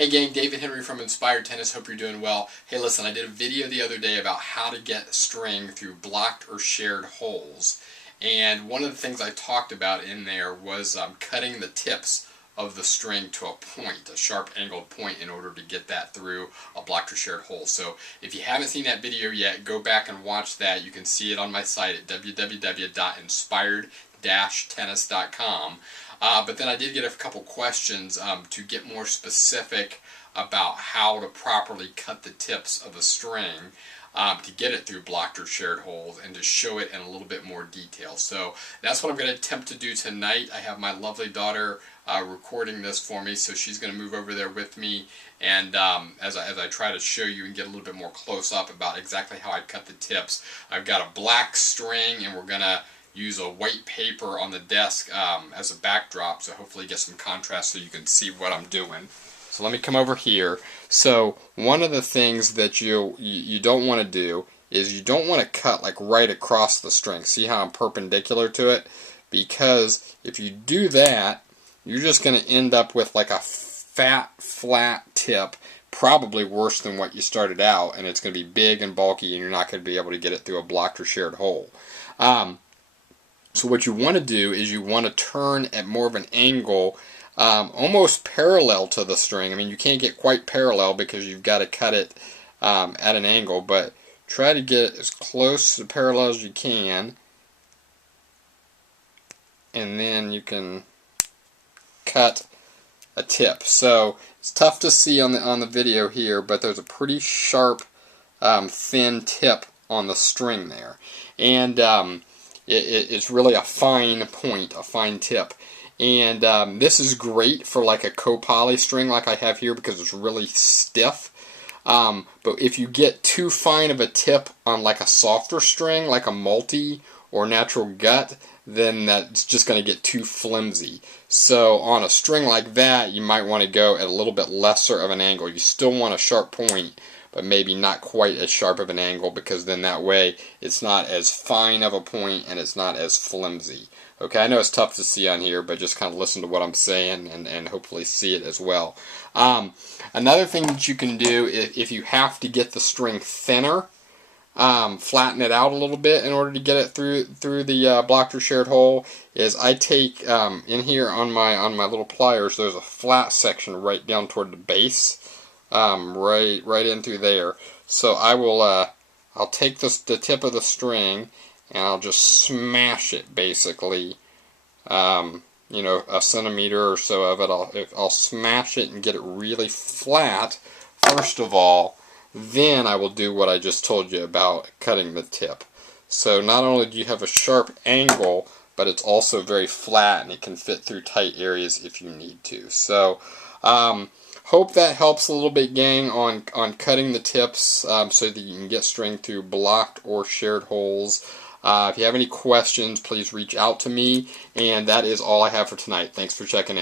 Hey gang, David Henry from Inspired Tennis. Hope you're doing well. Hey listen, I did a video the other day about how to get string through blocked or shared holes. And one of the things I talked about in there was cutting the tips of the string to a point, a sharp angled point, in order to get that through a blocked or shared hole. So if you haven't seen that video yet, go back and watch that. You can see it on my site at www.inspired-tennis.com. But then I did get a couple questions to get more specific about how to properly cut the tips of a string to get it through blocked or shared holes and to show it in a little bit more detail. So that's what I'm going to attempt to do tonight. I have my lovely daughter recording this for me, so she's going to move over there with me, and as I try to show you and get a little bit more close up about exactly how I cut the tips. I've got a black string, and we're going to use a white paper on the desk as a backdrop, so hopefully get some contrast so you can see what I'm doing. So let me come over here. So one of the things that you don't want to do is you don't want to cut like right across the string. See how I'm perpendicular to it? Because if you do that, you're just going to end up with like a fat, flat tip, probably worse than what you started out, and it's going to be big and bulky, and you're not going to be able to get it through a blocked or shared hole. So what you want to do is you want to turn at more of an angle, almost parallel to the string. I mean, you can't get quite parallel because you've got to cut it at an angle, but try to get as close to parallel as you can, and then you can cut a tip. So it's tough to see on the video here, but there's a pretty sharp, thin tip on the string there, and it's really a fine point, a fine tip. And this is great for like a co-poly string like I have here because it's really stiff. But if you get too fine of a tip on like a softer string, like a multi or natural gut, then that's just going to get too flimsy. So on a string like that, you might want to go at a little bit lesser of an angle. You still want a sharp point, but maybe not quite as sharp of an angle, because then that way it's not as fine of a point and it's not as flimsy. Okay, I know it's tough to see on here, but just kind of listen to what I'm saying and hopefully see it as well. Another thing that you can do, if you have to get the string thinner, flatten it out a little bit in order to get it through the blocked or shared hole, is I take in here on my little pliers, there's a flat section right down toward the base. Right in through there. So I will I'll take the tip of the string and I'll just smash it, basically, you know, a centimeter or so of it. I'll smash it and get it really flat first of all. Then I will do what I just told you about cutting the tip. So not only do you have a sharp angle, but it's also very flat and it can fit through tight areas if you need to. So hope that helps a little bit, gang, on cutting the tips so that you can get string through blocked or shared holes. If you have any questions, please reach out to me. And that is all I have for tonight. Thanks for checking in.